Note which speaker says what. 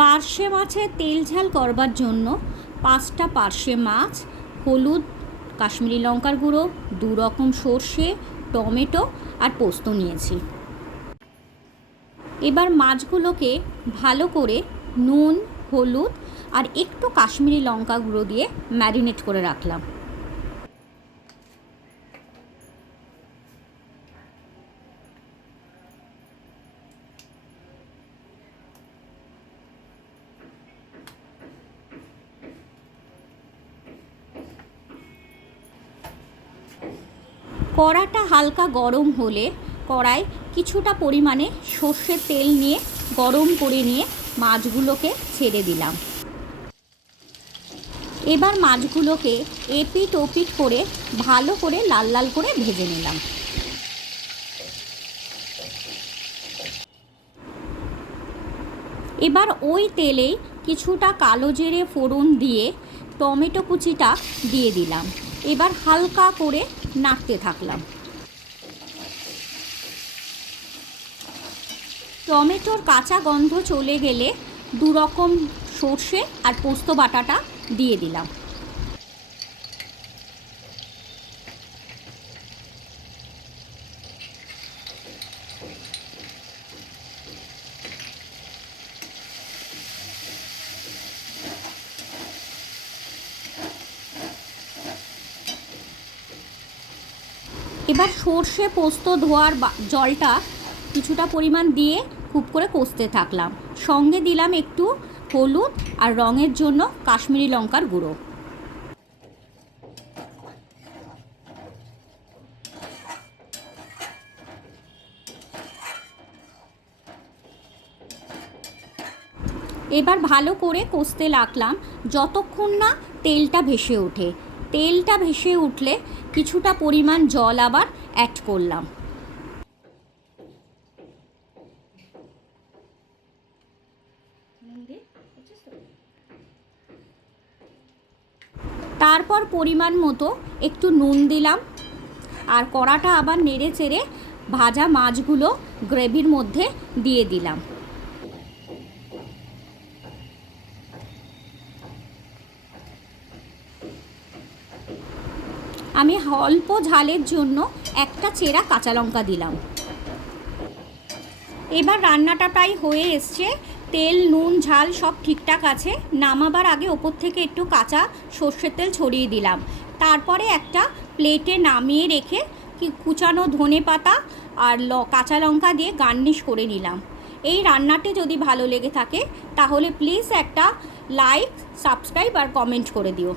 Speaker 1: পার্শে মাছের তেল ঝাল করবার জন্য পাঁচটা পার্শে মাছ, হলুদ, কাশ্মীরি লঙ্কার গুঁড়ো, দু রকম সর্ষে, টমেটো আর পোস্ত নিয়েছি। এবার মাছগুলোকে ভালো করে নুন, হলুদ আর একটু কাশ্মীরি লঙ্কা গুঁড়ো দিয়ে ম্যারিনেট করে রাখলাম। কড়াটা হালকা গরম হলে কড়াই কিছুটা পরিমাণে সর্ষের তেল নিয়ে গরম করে নিয়ে মাছগুলোকে ছেড়ে দিলাম। এবার মাছগুলোকে এপিট ওপিট করে ভালো করে লাল লাল করে ভেজে নিলাম। এবার ওই তেলেই কিছুটা কালো জিরে ফোড়ন দিয়ে টমেটো কুচিটা দিয়ে দিলাম। এবার হালকা করে নাড়তে থাকলাম। টমেটোর কাঁচা গন্ধ চলে গেলে দু রকম সর্ষে আর পোস্ত বাটাটা দিয়ে দিলাম। এবার সর্ষে পোস্ত ধোয়ার জলটা কিছুটা পরিমাণ দিয়ে খুব করে কষতে থাকলাম। সঙ্গে দিলাম একটু হলুদ আর রঙের জন্য কাশ্মীরি লঙ্কার গুঁড়ো। এবার ভালো করে কষতে লাগলাম যতক্ষণ না তেলটা ভেসে ওঠে। তেলটা ভেসে উঠলে কিছুটা পরিমাণ জল আবার অ্যাড করলাম। তারপর পরিমাণ মতো একটু নুন দিলাম। আর কড়াটা আবার নেড়ে চেড়ে ভাজা মাছগুলো গ্রেভির মধ্যে দিয়ে দিলাম। আমি অল্প ঝালের জন্য একটা চেরা কাঁচা লঙ্কা দিলাম। এবার রান্নাটা প্রায় হয়ে এসছে। তেল, নুন, ঝাল সব ঠিকঠাক আছে। নামাবার আগে ওপর থেকে একটু কাঁচা সর্ষের তেল ছড়িয়ে দিলাম। তারপরে একটা প্লেটে নামিয়ে রেখে কি কুচানো ধনে পাতা আর ল, কাঁচা লঙ্কা দিয়ে গার্নিশ করে নিলাম। এই রান্নাটি যদি ভালো লেগে থাকে, তাহলে প্লিজ একটা লাইক, সাবস্ক্রাইব আর কমেন্ট করে দিও।